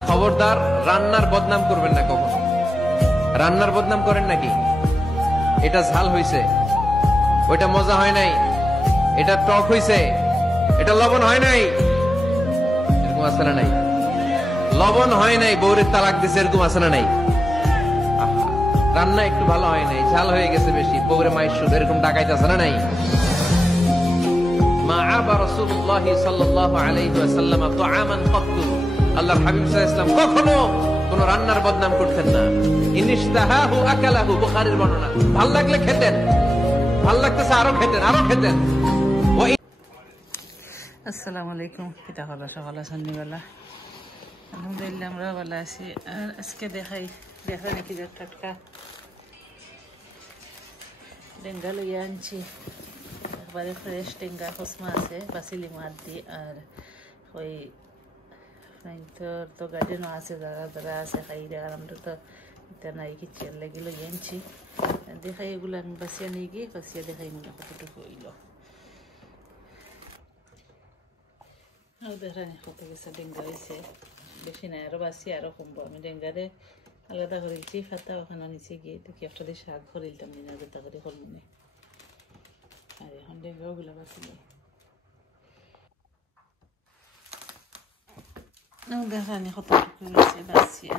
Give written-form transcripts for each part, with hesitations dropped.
খবরদার রান্নার বদনাম করবেন না কখনো। রান্নার বদনাম করেন নাকি? এটা ঝাল হইছে, ওইটা মজা হয় নাই, এটা টক হইছে, এটা লবণ হয় নাই, এরকম আছে না নাই? লবণ হয় নাই, বউরে তালাক দিছে, এরকম আছে না নাই? রান্না একটু ভালো হয় নাই, ঝাল হয়ে গেছে বেশি, বউরে মাইশুদ, এরকম ডাকাইতে আছে না নাই? মা আবা রাসূলুল্লাহ সাল্লাল্লাহু আলাইহি ওয়াসাল্লাম তুআমান ক্বাত্তু, আল্লাহর হাবিব সাল্লাল্লাহু আলাইহি ওয়াসাল্লাম কখনো কোন রান্নার বদনাম করতেন না। ইনিশতাহাহু আকালাহু, বুখারীর বর্ণনা। ভাল লাগলে খেতেন, ভাল লাগতেছে আরো খেতেন, আরো খেতেন। আসসালামু আলাইকুম। কিতা হলো সকালে সন্ধ্যাবেলা? আলহামদুলিল্লাহ আমরা ভালো আছি। আর আজকে দেখা নাকি যে টাটকা ডেঙ্গা লইয়া আনছি, একবারে ফ্রেশ ডেঙ্গা, খসমা আছে, বাসিলি মাছ দিয়ে। আর ওই তো গার্ডেনও আছে, যারা যারা আছে খাই রে। আর আমরা তো এটা নাই কিচেন লাগি লইয়া আনছি, দেখাই এগুলো আমি বাসিয়া নিয়ে গিয়ে বাসিয়া দেখাই মনে কতটুকু হইল। দেখানি হতে গেছে, ডেঙ্গা হয়েছে বেশি নাই, আরো বাসি আরো কমবো। আমি ডেঙ্গারে আলাদা করে দিচ্ছি, ফাতা ওখানে নিচে গিয়ে দেখি একটা দিয়ে শাক ভরিলতাম না, আলাদা করে করমনে। আর এখন ডেঙ্গাও গুলা বাঁচিল। দেখানি কতটুকু হয়েছে বাসিয়া,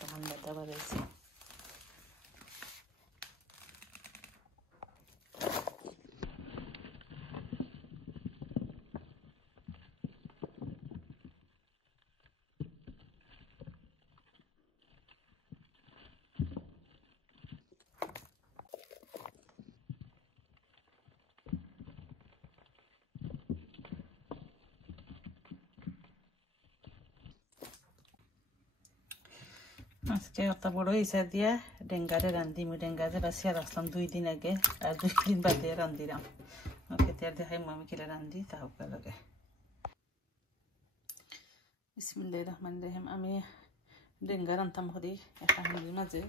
তখন বাতা বাড়াইছে। আজকে অত বড় হিসা দিয়া ডেঙ্গারে রান্ধিম। ডেঙ্গারে বাসিয়া রাখলাম 2 দিন আগে, আর 2 দিন বাদে রান্ধিলাম। খেতে আর দেখাই আমি কিলা রান্ধি তাহলে লাগে। বিসমিল্লাহির রহমানির রহিম। আমি ডেঙ্গা রান্ধাম করি একটা হাঁড়ির মাঝে,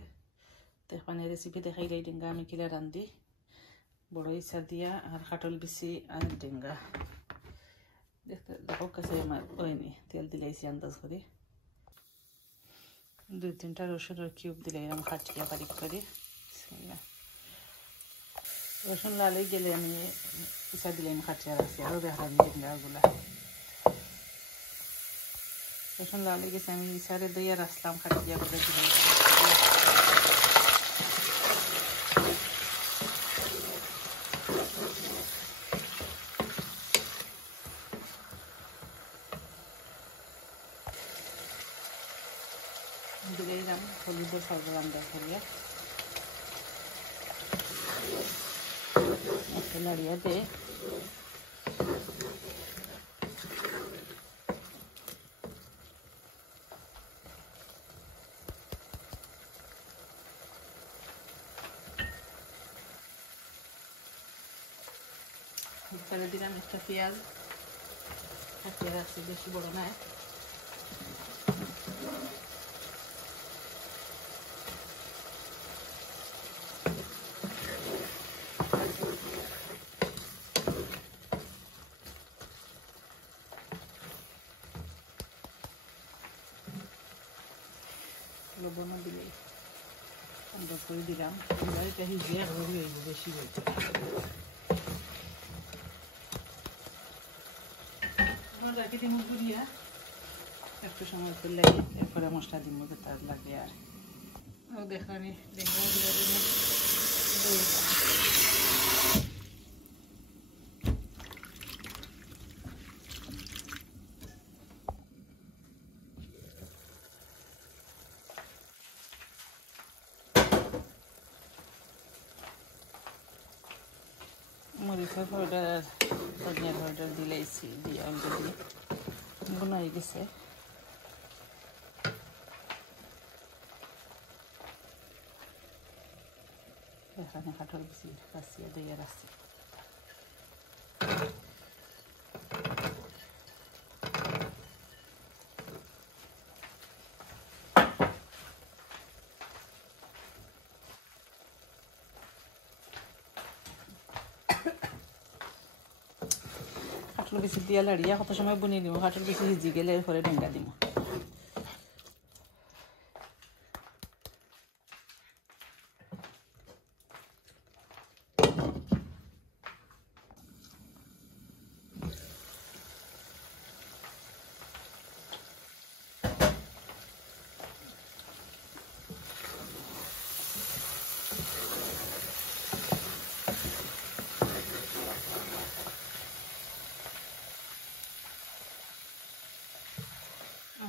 দেখবানি রেসিপি দেখাই দেয় ডেঙ্গা আমি কিলা রান্ধি। বড় হিসা দিয়া আর কাটল বেশি আর ডেঙ্গা দেখতে দেখো কাছে আমার হয়নি। তেল দিলাইছি আন্দাজ করি, 2-3টা রসুনের কিউব দিলে এরকম খাটিয়া বারিক করে। রসুন লালে গেলে আমি ইসা দিলে আমি খাটিয়া রাখছি, আরও দেখালাম ডেঙ্গাগুলা। রসুন লালে গেছে, আমি ইসারে দইয়া রাখলাম, খাটিয়া করে দিলাম। দিলাম হলুদের সর্ব রান্না করিয়া একটা নাড়িয়া দিয়ে করে দিলাম একটা পেঁয়াজ, কাটিয়ে রাখছি, বেশি বড় নয়। লবণ দিলে আমরা করে দিলাম, এটা হিজিয়া হয়ে বেশি হয়েছে। রাখি দিব ঘুরিয়া একটু সময় করলে এরপরে মশলা দিব, তার লাগে। আর দেখানি ডেঙ্গা মরিচের পাউডার, ধনিয়ার পাউডার দিলাইছি, দিয়ে অলরেডি গুনাই গেছে। এখানে কাঠল বেশি কাছিয়া দিয়ে রাখছি। খাটল বেশি দিয়া লাড়িয়া কত সময় বুনি দিব খাটল বেশি সিজি গেলে এরপরে ডেঙ্গা দিব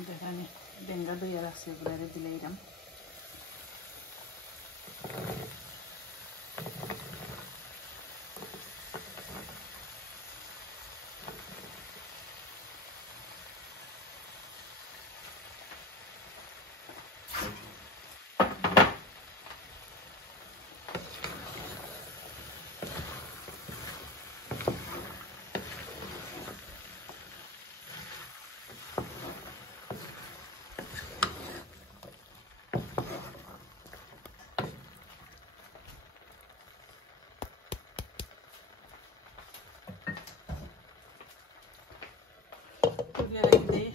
দেখানি ডেঙ্গা দইয়া রাখছি এগুলো দিলে এরম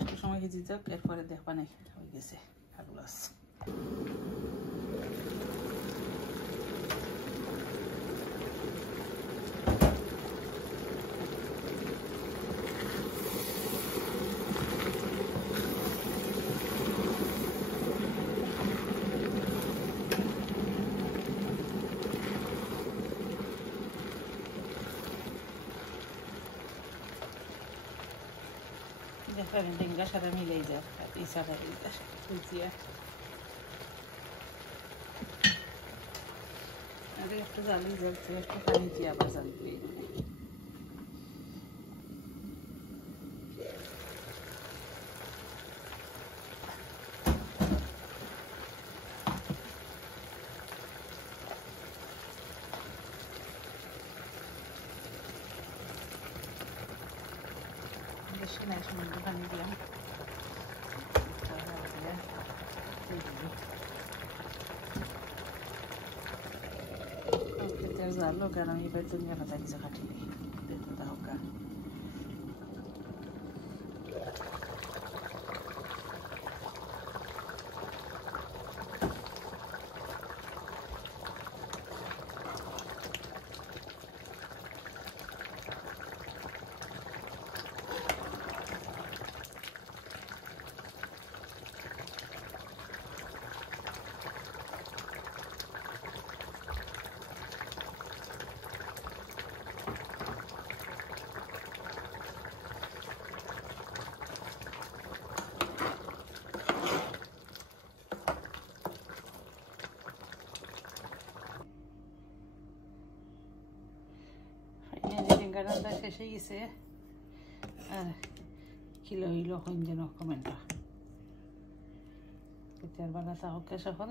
একটু সময় ভিজি যাক এরপরে দেখবা নাই হয়ে গেছে আগুলাস দেখবেন ডেঙ্গা সারা মিলেই যায় এই সারা বুঝিয়া আরে একটু জালি জ্বলছে একটু পানি দিয়ে আবার জাল দিয়ে বেশি নাই সমুদ্র পানি দিলাম জালো কারণ আমি এবার দুনিয়া কথা কিছু কাটিনি দেখতে হোকা রান্না শেষ হয়ে গেছে আর কিলো হইলো হইন যেন কমেন্ট তেতিয়ার বানা চাহকে সফল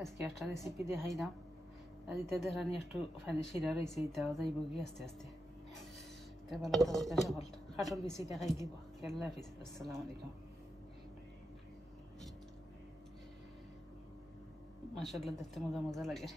আজকে একটা রেসিপি দেখাই না আর এটা দেখানি একটু ফানি শিরা রয়েছে এটাও যাইব গিয়ে আস্তে আস্তে তে বানা চাহকে সফল খাটল বেশি দেখাই দিব আল্লাহ হাফিজ আসসালামু আলাইকুম মাশাআল্লাহ দেখতে মজা মজা লাগে